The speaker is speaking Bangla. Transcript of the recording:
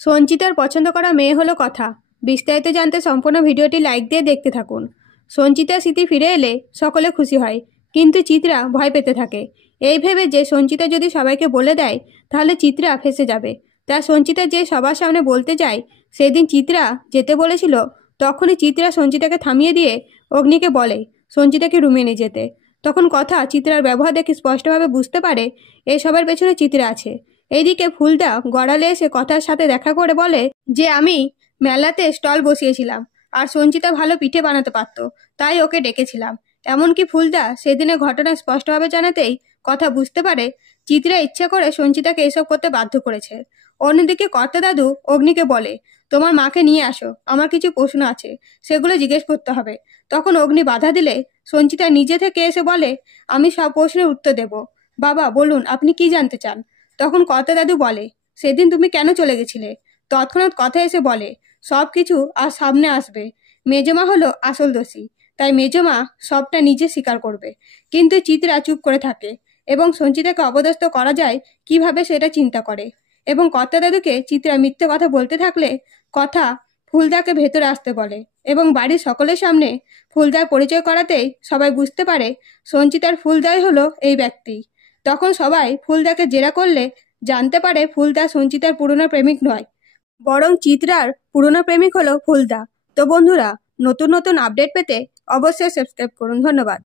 সঞ্চিতার পছন্দ করা মেয়ে হলো কথা। বিস্তারিত জানতে সম্পূর্ণ ভিডিওটি লাইক দিয়ে দেখতে থাকুন। সঞ্চিতার স্মৃতি ফিরে এলে সকলে খুশি হয়, কিন্তু চিত্রা ভয় পেতে থাকে। এই ভেবে যে সঞ্চিতা যদি সবাইকে বলে দেয় তাহলে চিত্রা ফেঁসে যাবে। তা সঞ্চিতা যে সবার সামনে বলতে যায়, সেদিন চিত্রা যেতে বলেছিল, তখনই চিত্রা সঞ্চিতাকে থামিয়ে দিয়ে অগ্নিকে বলে সঞ্চিতাকে রুমে নিয়ে যেতে। তখন কথা চিত্রার ব্যবহার দেখে স্পষ্টভাবে বুঝতে পারে এসবের পেছনে চিত্রা আছে। এইদিকে ফুলদা গড়ালে এসে কথার সাথে দেখা করে বলে যে আমি মেলাতে স্টল বসিয়েছিলাম আর সঞ্চিতা ভালো পিঠে বানাতে পারতো, তাই ওকে ডেকেছিলাম। এমনকি ফুলদা সেদিনের ঘটনা স্পষ্টভাবে জানাতেই কথা বুঝতে পারে চিত্রা ইচ্ছা করে সঞ্চিতাকে এসব করতে বাধ্য করেছে। অন্যদিকে কর্তা দাদু অগ্নিকে বলে তোমার মাকে নিয়ে আসো, আমার কিছু প্রশ্ন আছে, সেগুলো জিজ্ঞেস করতে হবে। তখন অগ্নি বাধা দিলে সঞ্চিতা নিজে থেকে এসে বলে আমি সব প্রশ্নের উত্তর দেব। বাবা বলুন আপনি কি জানতে চান? তখন কর্তা দাদু বলে সেদিন তুমি কেন চলে গেছিলে? তৎক্ষণাৎ কথা এসে বলে সব কিছু আর সামনে আসবে। মেজমা হলো আসল দোষী, তাই মেজমা সবটা নিজে স্বীকার করবে। কিন্তু চিত্রা চুপ করে থাকে এবং সঞ্চিতাকে অপদস্থ করা যায় কিভাবে সেটা চিন্তা করে। এবং কর্তা দাদুকে চিত্রা মিথ্যে কথা বলতে থাকলে কথা ফুলদাকে ভেতরে আসতে বলে এবং বাড়ির সকলের সামনে ফুলদার পরিচয় করাতেই সবাই বুঝতে পারে সঞ্চিতার ফুলদাই হলো এই ব্যক্তি। তখন সবাই ফুলদাকে জেরা করলে জানতে পারে ফুলদা সঞ্চিতার পুরনো প্রেমিক নয়, বরং চিত্রার পুরনো প্রেমিক হলো ফুলদা। তো বন্ধুরা, নতুন নতুন আপডেট পেতে অবশ্যই সাবস্ক্রাইব করুন। ধন্যবাদ।